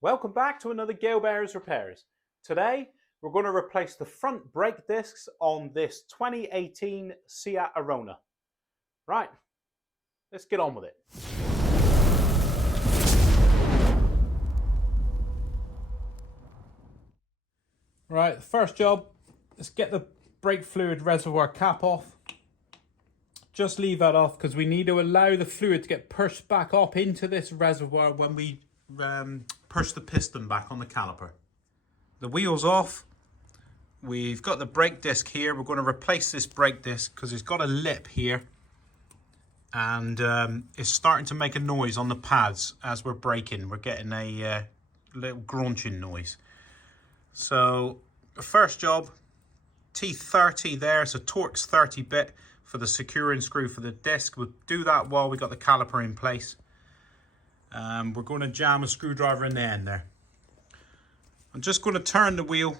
Welcome back to another Gale Bearers Repairs. Today we're going to replace the front brake discs on this 2018 Seat Arona. Right, let's get on with it. Right, the first job, let's get the brake fluid reservoir cap off. Just leave that off because we need to allow the fluid to get pushed back up into this reservoir when we push the piston back on the caliper. The wheel's off. We've got the brake disc here. We're going to replace this brake disc because it's got a lip here and it's starting to make a noise on the pads as we're braking. We're getting a little grunting noise. So the first job, T30 there, so Torx 30 bit for the securing screw for the disc. We'll do that while we got the caliper in place. We're going to jam a screwdriver in the end there. I'm just going to turn the wheel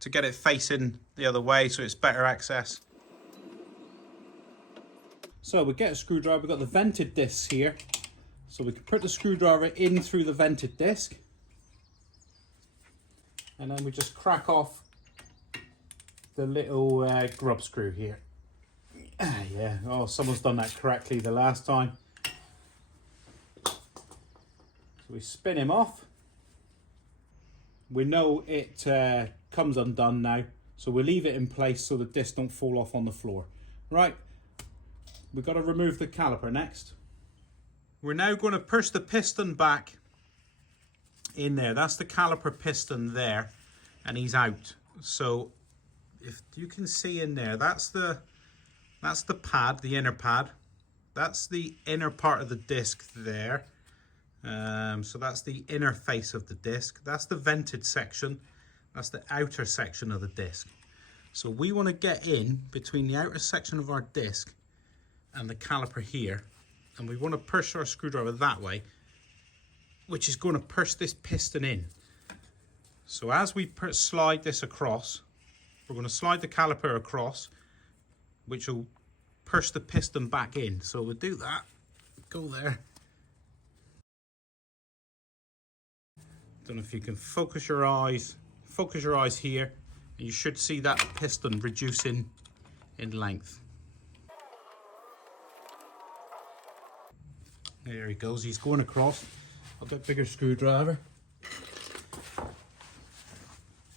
to get it facing the other way so it's better access. So we get a screwdriver, we've got the vented discs here. So we can put the screwdriver in through the vented disc. And then we just crack off the little grub screw here. Yeah, oh, someone's done that correctly the last time. So we spin him off. We know it comes undone now, so we'll leave it in place so the disc don't fall off on the floor. Right, we've got to remove the caliper next. We're now going to push the piston back in there. That's the caliper piston there, and he's out. So if you can see in there, that's the pad, the inner pad. That's the inner part of the disc there. So that's the inner face of the disc. That's the vented section. That's the outer section of the disc. So we want to get in between the outer section of our disc and the caliper here, and we want to push our screwdriver that way, which is going to push this piston in. So as we slide this across, we're going to slide the caliper across, which will push the piston back in. So we'll do that, go there. Don't know if you can focus your eyes here, and you should see that piston reducing in length. There he goes, he's going across. I'll get a bigger screwdriver.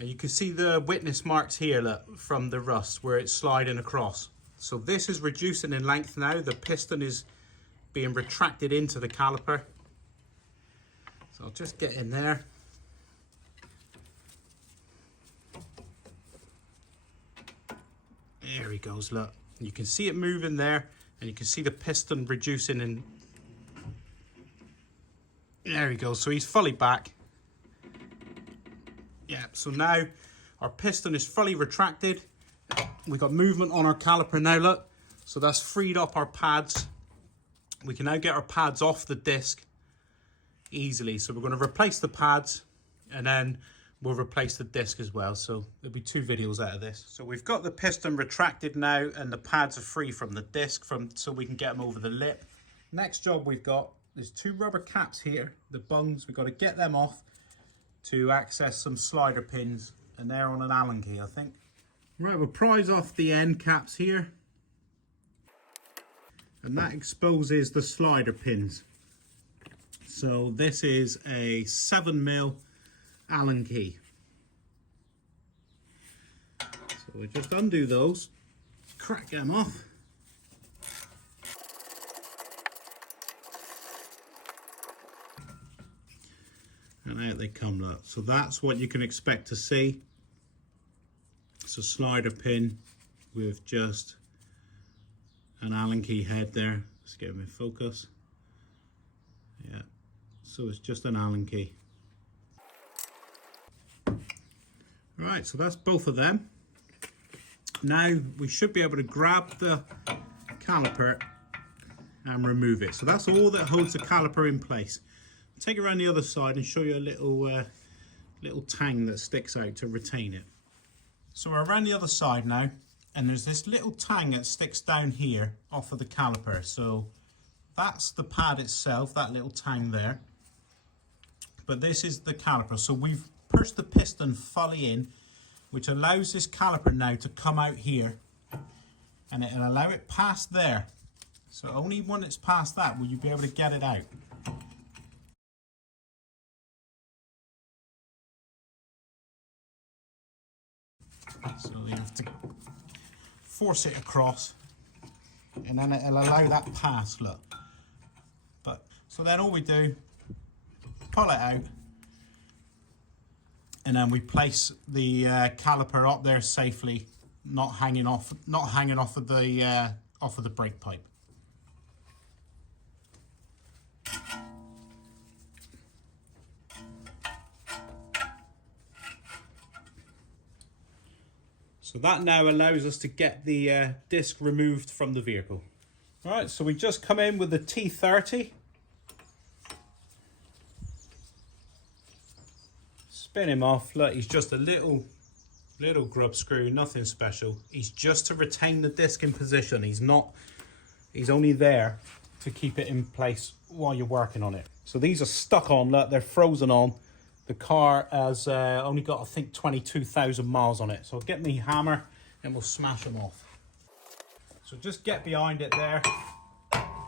And you can see the witness marks here, look, from the rust where it's sliding across. So this is reducing in length now. The piston is being retracted into the caliper. So I'll just get in there. There he goes, look. You can see it moving there, and you can see the piston reducing in. There he goes, so he's fully back. Yeah, so now our piston is fully retracted. We've got movement on our caliper now, look. So that's freed up our pads. We can now get our pads off the disc easily. So we're going to replace the pads, and then we'll replace the disc as well. So there'll be 2 videos out of this. So we've got the piston retracted now, and the pads are free from the disc, so we can get them over the lip. Next job we've got, there's 2 rubber caps here, the bungs. We've got to get them off to access some slider pins, and they're on an Allen key, I think. Right, we'll prise off the end caps here, and that exposes the slider pins. So this is a 7mm Allen key. So we just undo those, crack them off. And out they come, look. So that's what you can expect to see. It's a slider pin with just an Allen key head there. Let's get them in focus. Yeah, so it's just an Allen key. Right, so that's both of them. Now we should be able to grab the caliper and remove it. So that's all that holds the caliper in place. I'll take it around the other side and show you a little tang that sticks out to retain it. So we're around the other side now, and there's this little tang that sticks down here off of the caliper. So that's the pad itself, that little tang there. but this is the caliper. So we've pushed the piston fully in, which allows this caliper now to come out here, and it'll allow it past there. So only when it's past that will you be able to get it out. So you have to force it across, and then it'll allow that pass, look. But so then all we do, pull it out, and then we place the caliper up there safely, not hanging off of the brake pipe. So that now allows us to get the disc removed from the vehicle. All right, so we just come in with the T30. Spin him off. Look, he's just a little grub screw, nothing special. He's just to retain the disc in position. He's only there to keep it in place while you're working on it. So these are stuck on, look, they're frozen on. The car has only got, I think, 22,000 miles on it. So I'll get me hammer and we'll smash them off. So just get behind it there,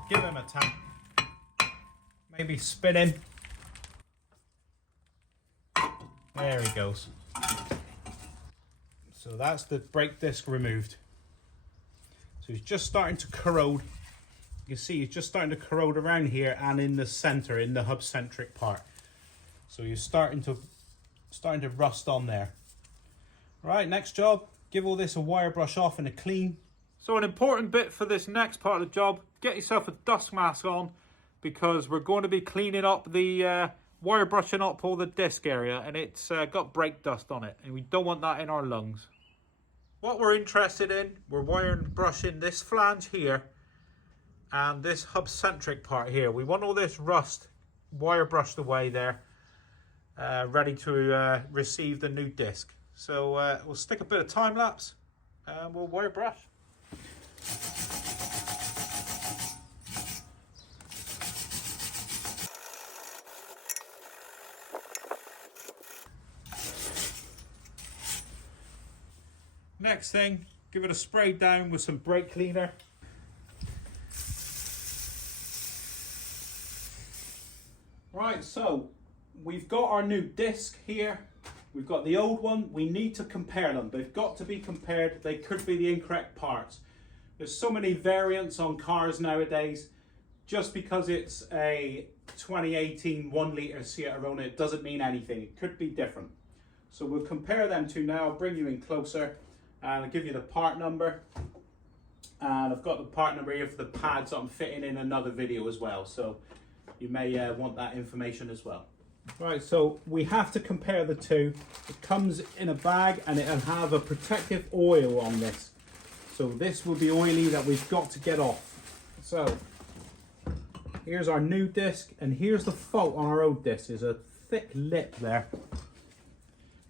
give him a tap, maybe spin him. There he goes. So that's the brake disc removed. So he's just starting to corrode. You can see he's just starting to corrode around here and in the center, in the hub centric part. So you're starting to rust on there. Right, next job, give all this a wire brush off and a clean. So an important bit for this next part of the job, get yourself a dust mask on, because we're going to be cleaning up the wire brushing up all the disc area, and it's got brake dust on it, and we don't want that in our lungs. What we're interested in, we're wire brushing this flange here and this hub centric part here. We want all this rust wire brushed away there, ready to receive the new disc. So we'll stick a bit of time lapse and we'll wire brush. Next thing, give it a spray down with some brake cleaner. Right, so we've got our new disc here. We've got the old one. We need to compare them. They've got to be compared. They could be the incorrect parts. There's so many variants on cars nowadays. Just because it's a 2018 1 litre Seat Arona, it doesn't mean anything. It could be different. So we'll compare them two now. I'll bring you in closer and I'll give you the part number. And I've got the part number here for the pads that I'm fitting in another video as well. So you may want that information as well. Right, so we have to compare the two. It comes in a bag and it'll have a protective oil on this. So this will be oily that we've got to get off. So here's our new disc, and here's the fault on our old disc. There's a thick lip there.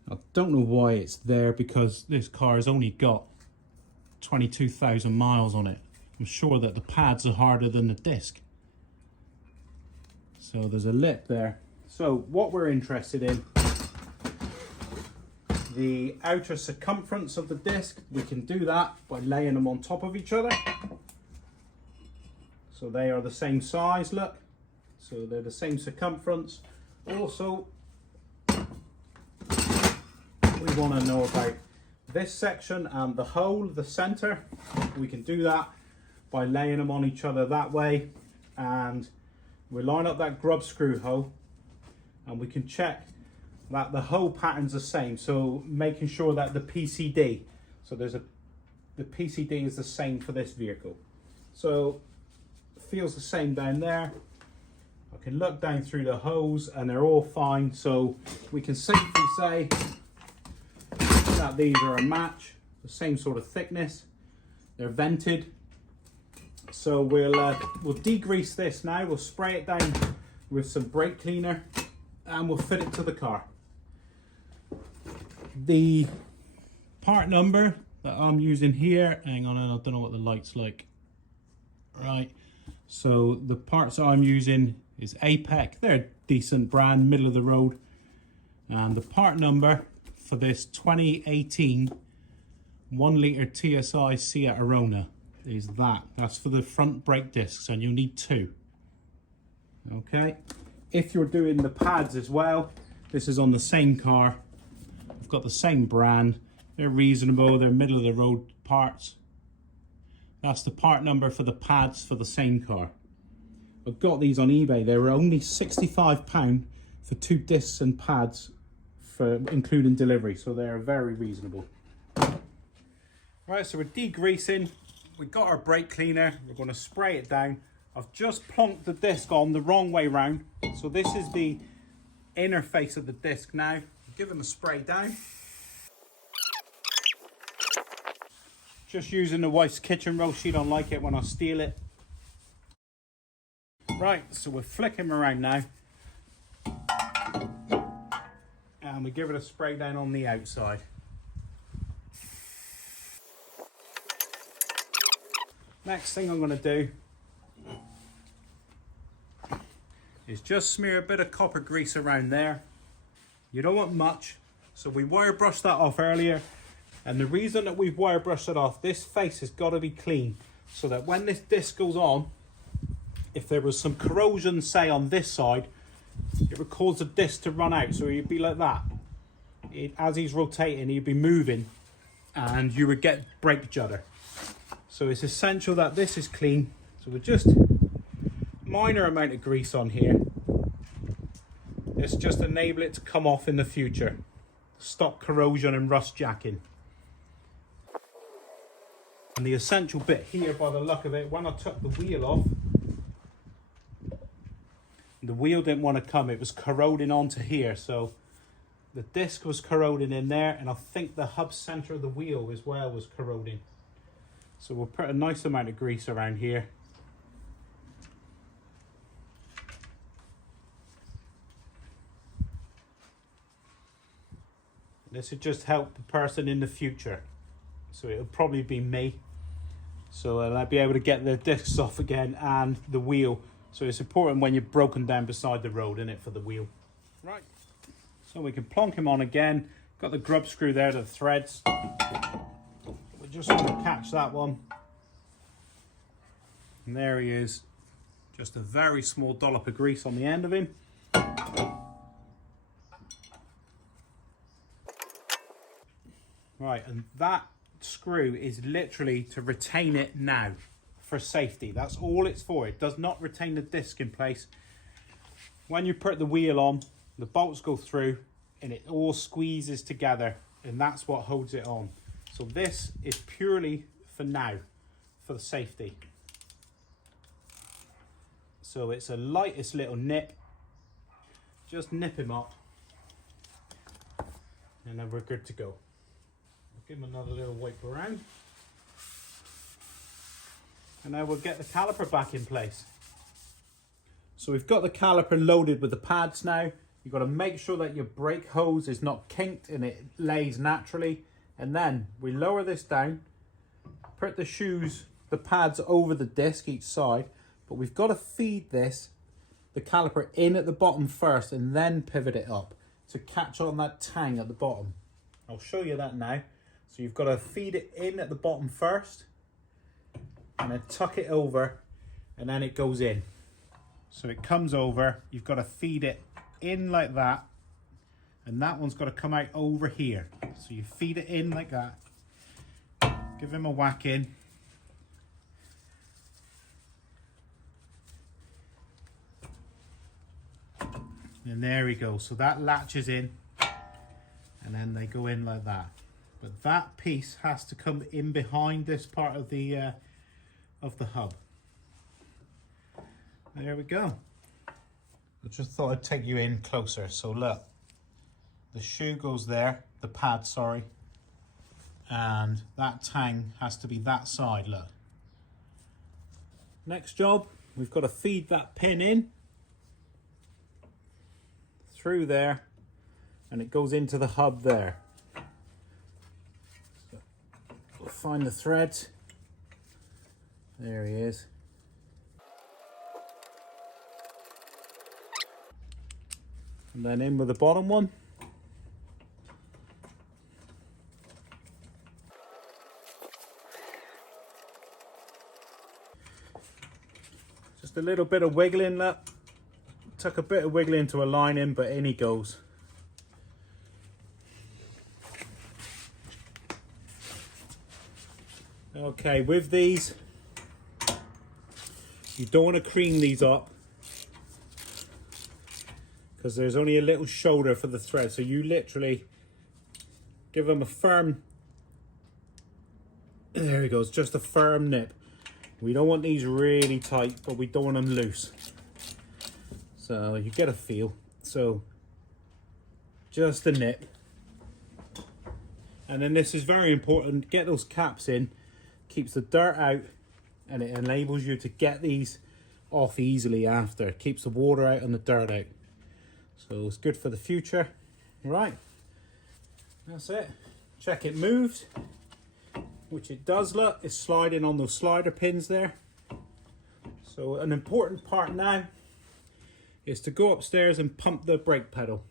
I don't know why it's there, because this car has only got 22,000 miles on it. I'm sure that the pads are harder than the disc. So there's a lip there. So what we're interested in, the outer circumference of the disc, we can do that by laying them on top of each other. So they are the same size, look. So they're the same circumference. Also, we want to know about this section and the hole, the center. We can do that by laying them on each other that way. And we line up that grub screw hole, and we can check that the hole pattern's the same. So making sure that the PCD, so the PCD is the same for this vehicle. So it feels the same down there. I can look down through the holes and they're all fine. So we can safely say that these are a match, the same sort of thickness. They're vented. So we'll degrease this now. We'll spray it down with some brake cleaner and we'll fit it to the car. The part number that I'm using here, hang on, I don't know what the light's like. Right, so the parts that I'm using is APEC. They're a decent brand, middle of the road. And the part number for this 2018 1 litre TSI Seat Arona is that. That's for the front brake discs, and you'll need 2. Okay. If you're doing the pads as well, this is on the same car. I've got the same brand. They're reasonable. They're middle of the road parts. That's the part number for the pads for the same car. I've got these on eBay. They were only £65 for 2 discs and pads, for including delivery. So they're very reasonable. Right, so we're degreasing. We've got our brake cleaner. We're going to spray it down. I've just plonked the disc on the wrong way round. So this is the inner face of the disc now. Give them a spray down. Just using the wife's kitchen roll. She don't like it when I steal it. Right, so we're flicking around now. And we give it a spray down on the outside. Next thing I'm going to do is just smear a bit of copper grease around there. You don't want much, so we wire brushed that off earlier, and the reason that we've wire brushed it off, this face has got to be clean so that when this disc goes on, if there was some corrosion, say on this side, it would cause the disc to run out. So you'd be like that. As he's rotating, he'd be moving and you would get brake judder. So it's essential that this is clean. So we're just minor amount of grease on here. Let's just enable it to come off in the future. Stop corrosion and rust jacking. And the essential bit here, by the look of it, when I took the wheel off, the wheel didn't want to come. It was corroding onto here. So the disc was corroding in there, and I think the hub center of the wheel as well was corroding. So we'll put a nice amount of grease around here. This would just help the person in the future. So it'll probably be me. So I'll be able to get the discs off again and the wheel. So it's important when you're broken down beside the road, isn't it, for the wheel. Right. So we can plonk him on again. Got the grub screw there, the threads. We just want to catch that one. And there he is. Just a very small dollop of grease on the end of him. Right, and that screw is literally to retain it now for safety. That's all it's for. It does not retain the disc in place. When you put the wheel on, the bolts go through and it all squeezes together, and that's what holds it on. So this is purely for now, for the safety. So it's a lightest little nip. Just nip him up and then we're good to go. Give him another little wipe around. And now we'll get the caliper back in place. So we've got the caliper loaded with the pads now. You've got to make sure that your brake hose is not kinked and it lays naturally. And then we lower this down, put the shoes, the pads over the disc each side, but we've got to feed this, the caliper, in at the bottom first and then pivot it up to catch on that tang at the bottom. I'll show you that now. So you've got to feed it in at the bottom first and then tuck it over and then it goes in. So it comes over, you've got to feed it in like that, and that one's got to come out over here. So you feed it in like that, give him a whack in. And there we go. So that latches in and then they go in like that. But that piece has to come in behind this part of the hub. There we go. I just thought I'd take you in closer. So look, the shoe goes there, the pad, sorry, and that tang has to be that side, look. Next job, we've got to feed that pin in through there, and it goes into the hub there. So we'll find the threads. There he is. And then in with the bottom one. Just a little bit of wiggling. That took a bit of wiggling to align him, but in he goes. Okay, with these, you don't want to cream these up because there's only a little shoulder for the thread, so you literally give them a firm, there he goes, just a firm nip. We don't want these really tight, but we don't want them loose, so you get a feel. So just a nip, and then this is very important, get those caps in, keeps the dirt out, and it enables you to get these off easily after. It keeps the water out and the dirt out. So it's good for the future. Right, that's it. Check it moved, which it does. Look, it's sliding on those slider pins there. So an important part now is to go upstairs and pump the brake pedal.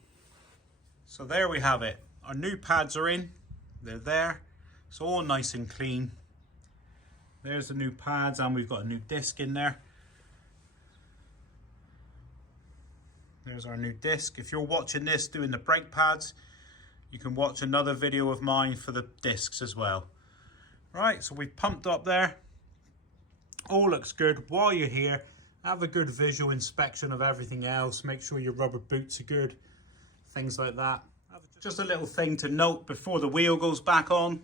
So there we have it. Our new pads are in, they're there. It's all nice and clean. There's the new pads, and we've got a new disc in there. There's our new disc. If you're watching this doing the brake pads, you can watch another video of mine for the discs as well. Right, so we've pumped up there. All looks good. While you're here, have a good visual inspection of everything else. Make sure your rubber boots are good, things like that. Just a little thing to note before the wheel goes back on.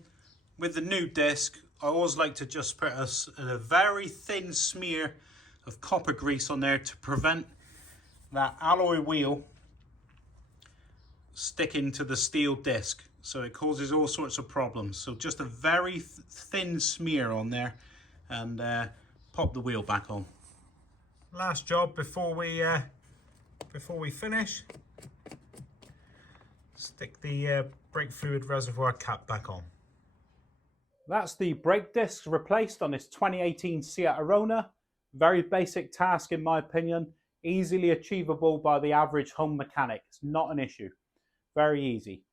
With the new disc, I always like to just put a very thin smear of copper grease on there to prevent that alloy wheel sticking to the steel disc. So it causes all sorts of problems. So just a very thin smear on there, and pop the wheel back on. Last job before we finish. Stick the brake fluid reservoir cap back on. That's the brake discs replaced on this 2018 Seat Arona. Very basic task in my opinion, easily achievable by the average home mechanic. It's not an issue, very easy.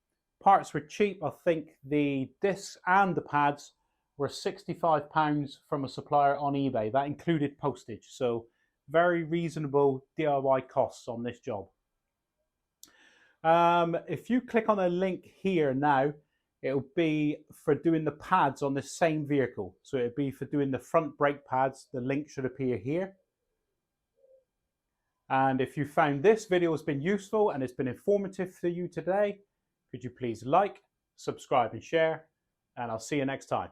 Parts were cheap. I think the discs and the pads were £65 from a supplier on eBay. That included postage, so very reasonable DIY costs on this job. If you click on a link here now, it'll be for doing the pads on the same vehicle. So it'll be for doing the front brake pads. The link should appear here. And if you found this video has been useful and it's been informative for you today, could you please like, subscribe and share, and I'll see you next time.